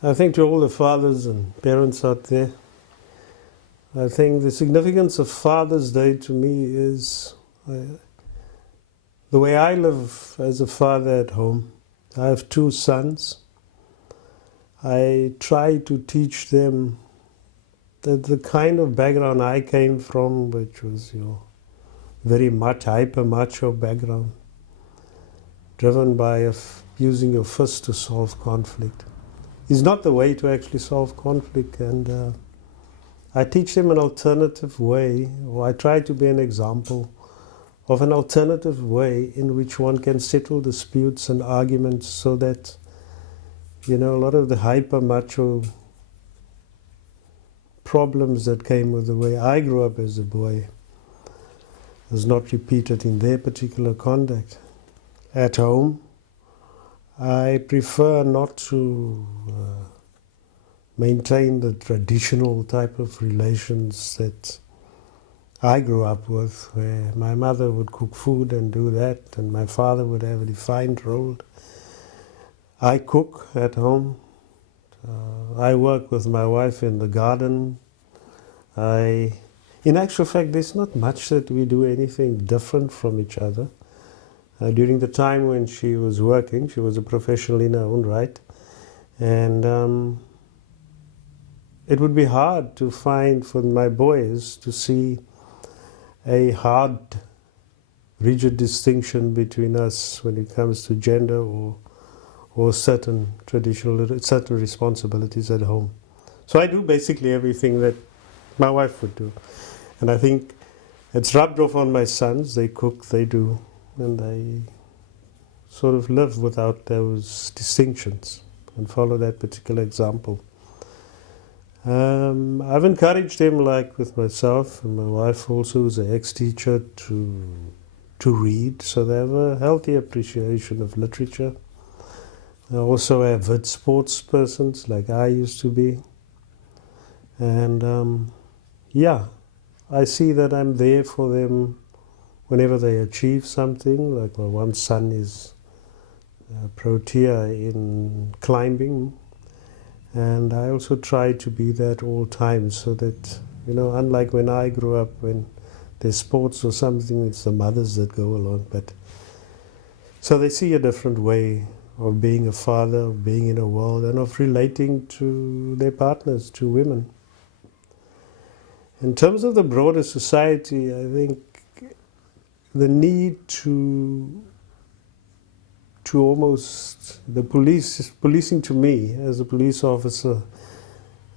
I think to all the fathers and parents out there, I think the significance of Father's Day to me is the way I live as a father at home. I have two sons. I try to teach them that the kind of background I came from, which was your very much hyper macho background, driven by using your fist to solve conflict, is not the way to actually solve conflict. And I teach them an alternative way, or I try to be an example of an alternative way in which one can settle disputes and arguments so that, a lot of the hyper macho problems that came with the way I grew up as a boy was not repeated in their particular conduct. At home, I prefer not to maintain the traditional type of relations that I grew up with, where my mother would cook food and do that, and my father would have a defined role. I cook at home. I work with my wife in the garden. In actual fact, there's not much that we do anything different from each other. During the time when she was working, she was a professional in her own right, and it would be hard to find for my boys to see a hard, rigid distinction between us when it comes to gender or certain responsibilities at home. So I do basically everything that my wife would do. And I think it's rubbed off on my sons. They cook, they do, and they sort of live without those distinctions and follow that particular example. I've encouraged them, like with myself and my wife also, who's an ex-teacher, to read, so they have a healthy appreciation of literature. I also avid sports persons, like I used to be. And I see that I'm there for them whenever they achieve something. Like my one son is a pro tier in climbing. And I also try to be there at all times so that, unlike when I grew up, when there's sports or something, it's the mothers that go along. So they see a different way of being a father, of being in a world, and of relating to their partners, to women. In terms of the broader society, I think the need to almost, policing to me as a police officer,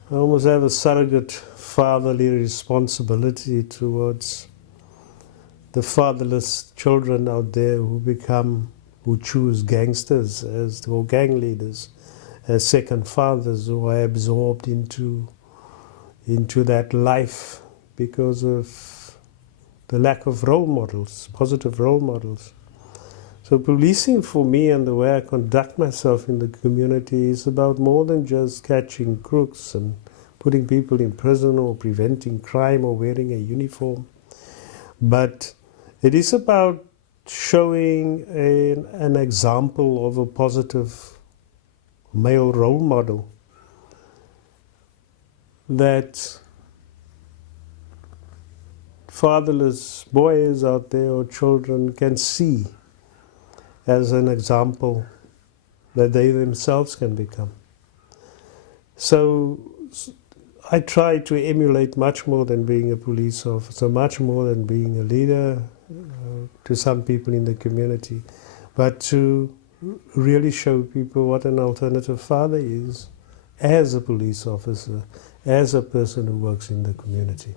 I almost have a surrogate fatherly responsibility towards the fatherless children out there who choose gangsters or gang leaders as second fathers, who are absorbed into that life because of the lack of role models, positive role models. So policing for me and the way I conduct myself in the community is about more than just catching crooks and putting people in prison or preventing crime or wearing a uniform. But it is about showing an example of a positive male role model that fatherless boys out there or children can see as an example that they themselves can become. So I try to emulate much more than being a police officer, much more than being a leader to some people in the community, but to really show people what an alternative father is as a police officer, as a person who works in the community.